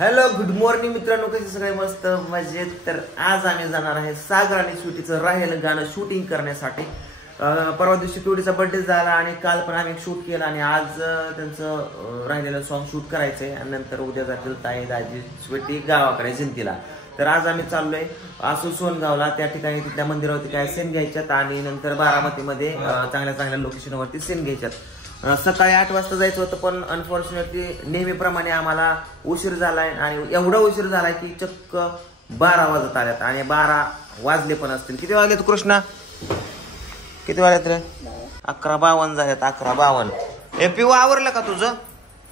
Hello good morning मित्रांनो, कसे सगळे मस्त मजेत. तर आज आम्ही जाणार आहे सागर आणि श्रुतीचं राहिलेलं गाणं शूटिंग करण्यासाठी. परवा दिवशी पिवडीचा बर्थडे झाला आणि काल पण आम्ही शूट केलं आणि आज त्यांचं राहिलेलं सॉन्ग शूट करायचंय आणि नंतर उद्या जातील ताई दाजी स्वीटी गावाकडे जयंतीला. तर आज आम्ही चाललोय आसू सोनगावला. त्या ठिकाणी तिथल्या मंदिरावरती काय सीन घ्यायच्यात आणि नंतर बारामतीमध्ये चांगल्या चांगल्या लोकेशनवरती सीन घ्यायच्यात. सकाळी 8 वाजता जायचं होतं पण अनफॉर्च्युनेटली नेहमीप्रमाणे आम्हाला उशीर झालाय आणि एवढा उशीर झालाय की चक्क 12 वाजत आल्यात आणि 12 वाजले पण असतील. किती वाजले तू कृष्णा? किती वाजलेत रे? 11:52 झाल्यात. 11:52. ए पिऊ आवरलं का तुझं?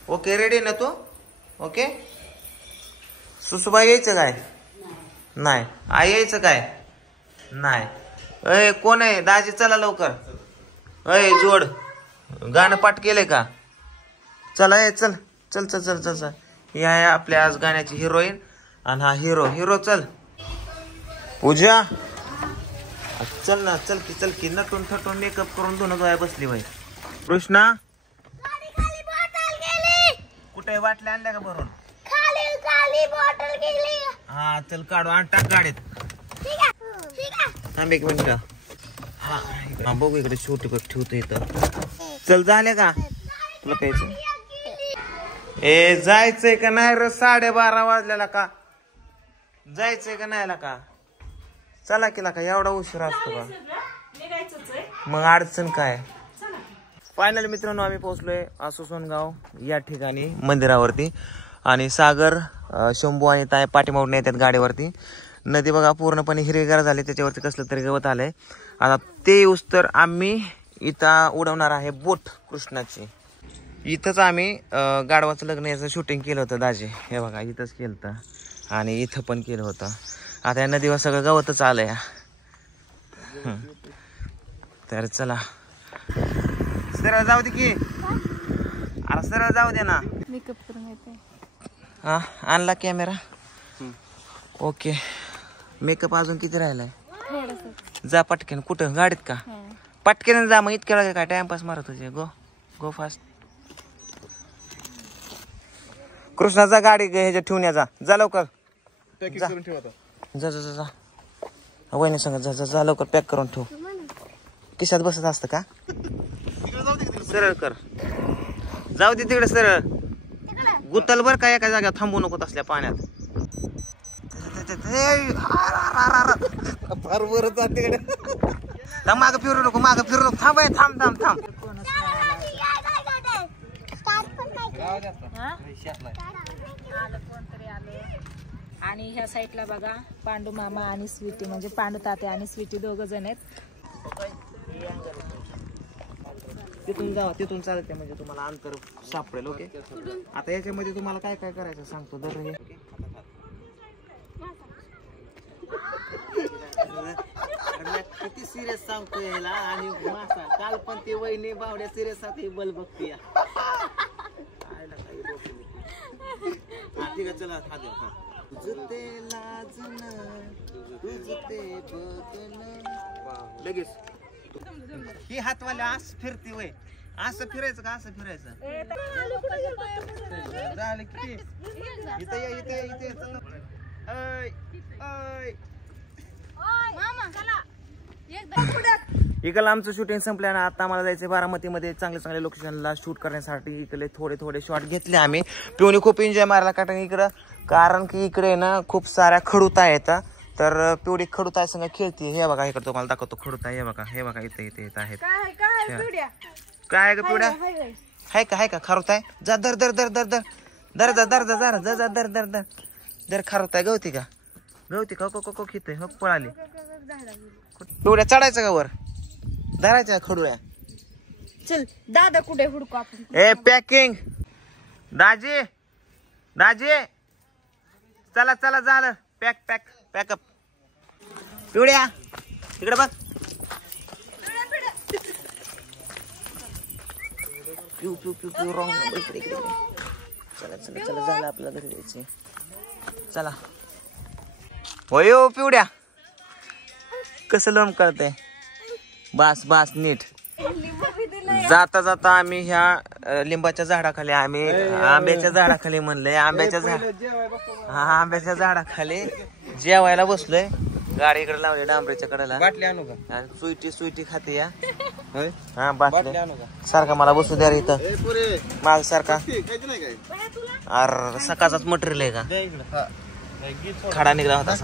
ओके रेडी ना तू? ओके. सुसुबा यायचं काय? नाही. आई यायचं काय? नाही. अय कोण आहे? दाजी चला लवकर. अय जोड गाणं पाठ केलंय का? चला ये चल चल चल चल चल चल. ही आहे आपल्या आज गाण्याची हिरोईन आणि हा हिरो. चल पूजा चल ना, चल की नटून थटून मेकअप करून दोन गोया बसली बाई. कृष्णा कुठे बाटल्या आणल्या का भरून? हा चल काढू आणि टाक गाडीत. थांब एक मिनिट. हा बघू इकडे छोटी बघ ठेवतो इथं. चल झाले का तुला प्यायचं? ए जायचंय का नाही र? 12:30 वाजलेला का? जायचंय का नाही का? चला केला का? एवढा उशीर असतो का? मग अडचण काय? फायनली मित्रांनो आम्ही पोहोचलोय आसू सोनगाव या ठिकाणी मंदिरावरती आणि सागर शंभू आणि ताई पाठीमागून येतात गाडीवरती. नदी बघा पूर्णपणे हिरवीगार झाली, त्याच्यावरती कसलं तरी गवत आलंय. आता ते येऊस तर आम्ही इथं उडवणार आहे बोट कृष्णाची. इथंच आम्ही गाढवाचं लग्न याचं शूटिंग केलं होतं दाजी. हे बघा इथंच केलं होतं आणि इथं पण केलं होतं. आता या नदीवर सगळं गवतच आलंय. तर चला सरळ जाऊ दे की. अरे सरळ जाऊ दे ना. मेकअप करून येते. हा आणला कॅमेरा. ओके. मेकअप अजून किती राहिलाय? जा पटकन. कुठं? गाडीत का? पटकन जा. मग इतक्या वेळा काय टाइमपास मारत तुझे. गो फास्ट. कृष्णाचा गाडी ह्याच्यात ठेवून या. जा लवकर. जा वहिनी सांग. जा लवकर पॅक करून ठेव. खिशात बसत असतं का? सरळ कर. जाऊ दे तिकडे सरळ. गुतल बर का एका जाग्यावर थांबू नको असल्या पाण्यात. माग फिरू नको. थांब थांब. आणि ह्या साईडला बघा पांडू मामा आणि स्वीटी, म्हणजे पांडू तात्या आणि स्वीटी 2 जण आहेत. तिथून जावा. तिथून चालते म्हणजे तुम्हाला अंतर सापडेल. ओके. आता याच्यामध्ये तुम्हाला काय काय करायचं सांगतो. दर किती सिरियस सांगतो याला. आणि मासा काल पण ते वहिनी बावड्या सिरियस साठी बल बघती. ठीक आहे चला. तुझं ते लाजणं तुझं ते बघणं लगेच. ही हातवाले असं फिरते वय. असं फिरायचं का? असं फिरायचं. झालं किती? इथे इकडलं आमचं शूटिंग संपल्यानं आता आम्हाला जायचं बारामतीमध्ये चांगल्या चांगल्या लोकेशनला शूट करण्यासाठी. इकडे थोडे शॉट घेतले आम्ही. पिऊनी खूप एन्जॉय मारायला कारण इकडं, कारण की इकडे ना खूप साऱ्या खडूता येतात. तर पिवडी खडूताय संग खेळते. हे बघा इकडे तुम्हाला दाखवतो खडूताय. हे बघा इथे आहेत. काय ग पिवड्या? हाय का खरुताय? जा दर खरुताय. गवती का खित हो पळाली. पिवड्या चढायचं का वर? धरायच्या खडूया. चल दादा कुठे हुडकू आपण. ए पॅकिंग. दाजी चला झालं. पॅकअप. पिवड्या इकडे बघ. पिऊ रॉंग. इकडे चला झालं आपल्याला घरी जायचे. चला. होय पिवड्या कसं लोम करते. बास नीट. जाता जाता आम्ही ह्या लिंबाच्या झाडाखाली आम्ही आंब्याच्या झाडाखाली म्हणलंय आंब्याच्या झाडाखाली जेवायला बसलोय. गाडी इकडे लावली डांबरेच्या कडेला. बाटली आणू का? सुईटी खाते या. हा बाटली आणू का? सारखा मला बसू द्या रे इथं माग सारखा. अरे सकाळचाच मटेरियल आहे का? खडा निघला होता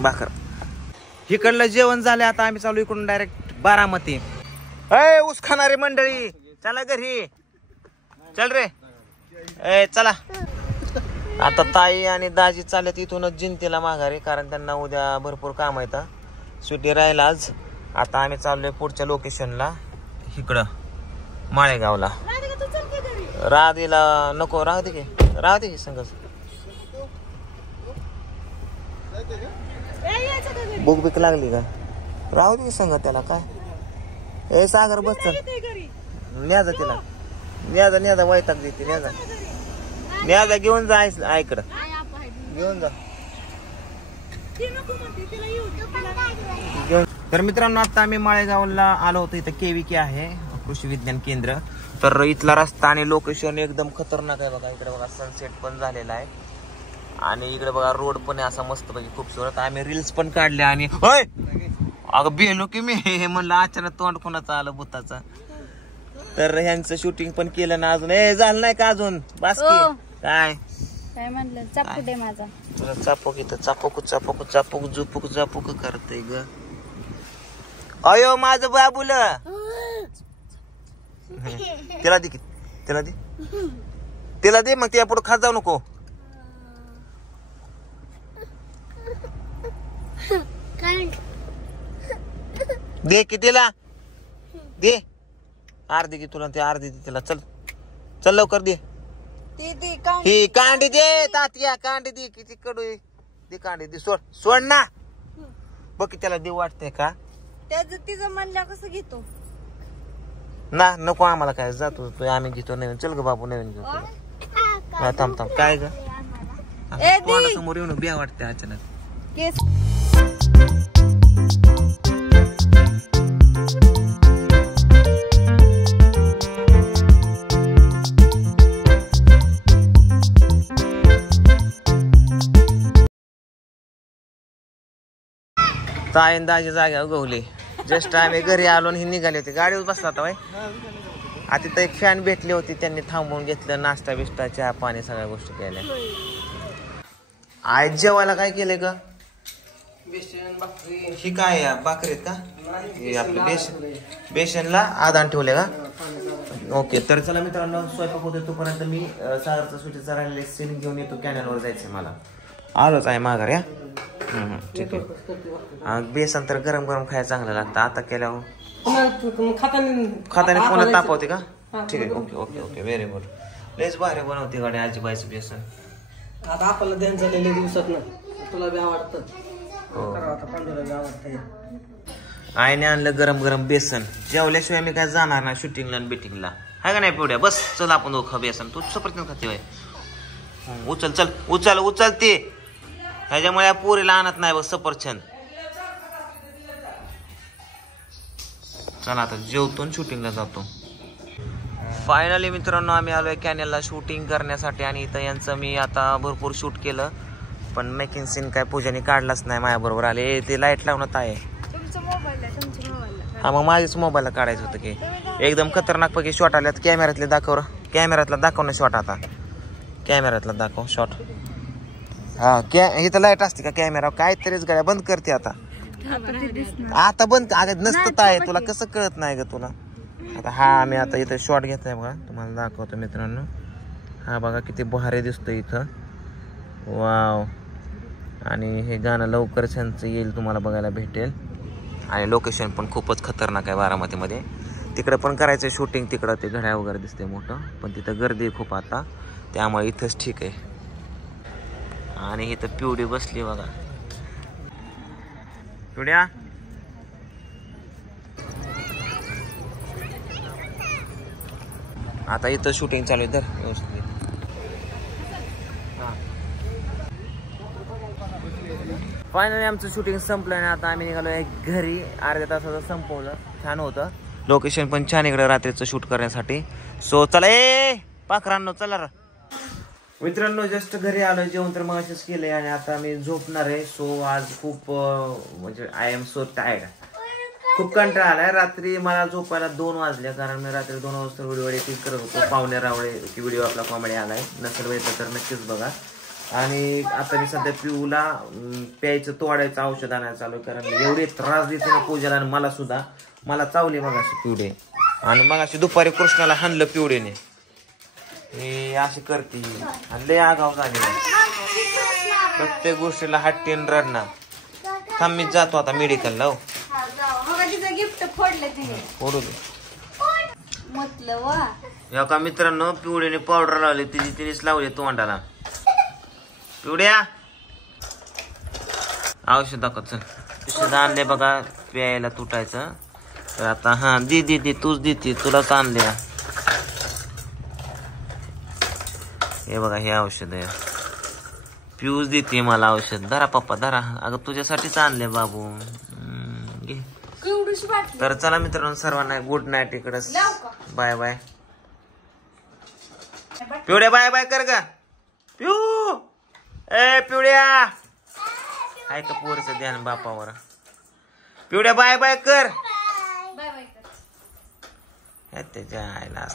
भाकर. इकडलं जेवण झालं. आता आम्ही चालू इकडून डायरेक्ट बारामती. अय ऊस खाणारी मंडळी चला घरी चल रे. ए चला. आता ताई आणि दाजी चालत इथूनच जिंतीला माघारी, कारण त्यांना उद्या भरपूर काम आहेत. सुट्टी राहिला आज. आता आम्ही चाललोय पुढच्या लोकेशनला इकडं माळेगावला. राधीला नको राहू दे की संघ बुक बिक लागली का? राहू दे संघ त्याला काय. ए सागर बस चल न्याजा तिला न्याजा वैताग देते. न्याजा घेऊन जा आईकडं घेऊन जा घेऊन. तर मित्रांनो आता आम्ही माळेगावला आलो होतो. इथं केविके आहे कृषी विज्ञान केंद्र. तर इथला रस्ता आणि लोकेशन एकदम खतरनाक आहे बघा. इकडे बघा सनसेट पण झालेला आहे आणि इकडे बघा रोड पण आहे असा मस्त पैकी खूपसूरत. आम्ही रील्स पण काढले आणि अगं बेलो की मी हे म्हणलं अचानक तोंड कोणाचं आलं भूताचा. तर ह्यांचं शूटिंग पण केलं ना अजून. झालं नाही का अजून? बासकी काय म्हणलं चापू दे माझा. तुला चापोक इथं चापोक झुपूक करते ग. अयो माझं बाबूल तिला दे तिला दे मग त्या पुढे खात जाऊ नको. दे की तिला दे अर्धी की तुला ते अर्धी दे तिला. चल लवकर दे. ही कांडी दे तात्या कांडी दे. किती कडू दे कांडी दे. सोड ना बघ त्याला दे वाटतंय का? तिचं म्हणलं कसं घेतो ना नको आम्हाला काय जातो आम्ही घेतो नवीन. चल ग बाबू नवीन घेतो. थांब काय ग समोर येऊन बिया वाटते अचानक. ताईंदाची जागा उगवली. जस्ट आम्ही घरी आलो आणि निघाले होते. गाडीवर बसला होता बाई. आता तिथं एक फॅन भेटली होती त्यांनी थांबवून घेतलं. नाश्ता बिष्टा चहा पाणी सगळ्या गोष्टी केल्या. आज जेवायला काय केलंय ग? ही काय भाकरीत का? आपलं बेसनला आदान ठेवले का? ओके. तर चला मित्रांनो स्वयंपाक होते तोपर्यंत मी सागरचा सुटीचा राहिलेला सीन घेऊन येतो. कॅनलवर जायचंय मला. आलोच आहे माघार या. ठीक आहे. बेसन तर गरम गरम खायला चांगलं लागतं. आता केल्यावर खाताने कोणा तापवते का? ठीक आहे. Okay very good. लयच भारी बनवते गाडी आजीबाईचं बेसन. आता आपल्याला ध्यान झालेल्या दिवसात ना तुला बी आवडतं. आईने आणलं गरम गरम बेसन. जेवल्याशिवाय मी काय जाणार ना शूटिंगला आणि बिटिंगला. हाय का नाही पिवड्या? बस चल आपण दोघं बेसन. तू सप्रत खाते बाय. उचल ते. ह्याच्यामुळे पोरीला आणत नाही बघ सफरचंद. चला आता जेवतो शूटिंगला जातो. फायनली मित्रांनो आम्ही आलोय कॅनेलला शूटिंग करण्यासाठी. आणि इथं यांचं मी आता भरपूर शूट केलं पण मेकिंग सीन काय पूजाने काढलाच नाही. माझ्या बरोबर आले. ते लाईट लावण्यात आहे. हा मग माझ्याच मोबाईलला काढायचं होतं की. एकदम खतरनाक पैकी शॉट आल्यात. कॅमेऱ्यातला दाखव ना शॉट. आता कॅमेऱ्यातला दाखव शॉट. हा इथं लाईट असते का कॅमेरा? काहीतरीच गाड्या बंद करते आता बंद. अगं नसतं आहे तुला कसं कळत नाही ग तुला. आता हा आम्ही आता इथं शॉट घेतलाय बघा. तुम्हाला दाखवतो मित्रांनो. हा बघा किती भारी दिसतं इथं. वाव. आणि हे गाणं लवकरच ह्यांचं येईल तुम्हाला बघायला भेटेल. आणि लोकेशन पण खूपच खतरनाक आहे बारामतीमध्ये. तिकडं पण करायचं शूटिंग. तिकडं ते घड्याळ वगैरे दिसते मोठं पण तिथं गर्दी खूप आता त्यामुळे इथंच ठीक आहे. आणि इथं पिवडी बसली बघा. पिवड्या आता इथं शूटिंग चालू आहे. तर व्यवस्थित फायनली आमचं शूटिंग संपलं आणि आता आम्ही निघालोय घरी. अर्ध्या तासाचं संपवलं. छान होतं. लोकेशन पण छान इकडे रात्रीचं शूट करण्यासाठी. सो चला ए पाखरांनो चला रा. मित्रांनो जस्ट घरी आलो, जेवण तर मग असेच केलंय आणि आता मी झोपणार आहे. सो आज खूप म्हणजे आय एम सो टायर्ड, खूप कंटाळा आलाय. रात्री मला झोपायला 2 वाजले, कारण मी रात्री 2 वाजता व्हिडिओ एडिटिंग करत होतो. पाहुणे रावळे की व्हिडिओ आपला कॉमेडी आलाय, नसेल वेळेचा तर नक्कीच बघा. आणि आता मी सध्या पिऊला प्यायचं तोडायचं औषध आणायला चालू, कारण एवढे त्रास देते ना पूजाला आणि मला सुद्धा. मला चावले मगाशी पिवडे, आणि मगाशी दुपारी कृष्णाला हाणलं पिवडेने. हे अशी करते आणि लय आगाव झाली, प्रत्येक गोष्टीला हट्टीन रडणार. थांब मी जातो आता मेडिकलला. गिफ्ट फोडले तिने फोडू दे. म्हटलं वा या का मित्रांनो, पिवड्याने पावडर लावली, तिनेच लावली तोंडाला. पिवड्या औषध दाखव चल. औषध आणले बघा प्यायला तुटायचं. तर आता हा दी तूच देते, तुलाच आणले. हे बघा हे औषध आहे, पिऊच देते मला औषध. धरा पप्पा धरा. अगं तुझ्यासाठीच आणले बाबू, घे. तर चला मित्रांनो, सर्वांना गुड नाईट. इकडं बाय बाय. पिवड्या बाय बाय कर ग. पिऊ ए पिवड्या, आहे का पोरचं ध्यान बापावर. पिवड्या बाय बाय कर. बाय बाय त्याच्या आईला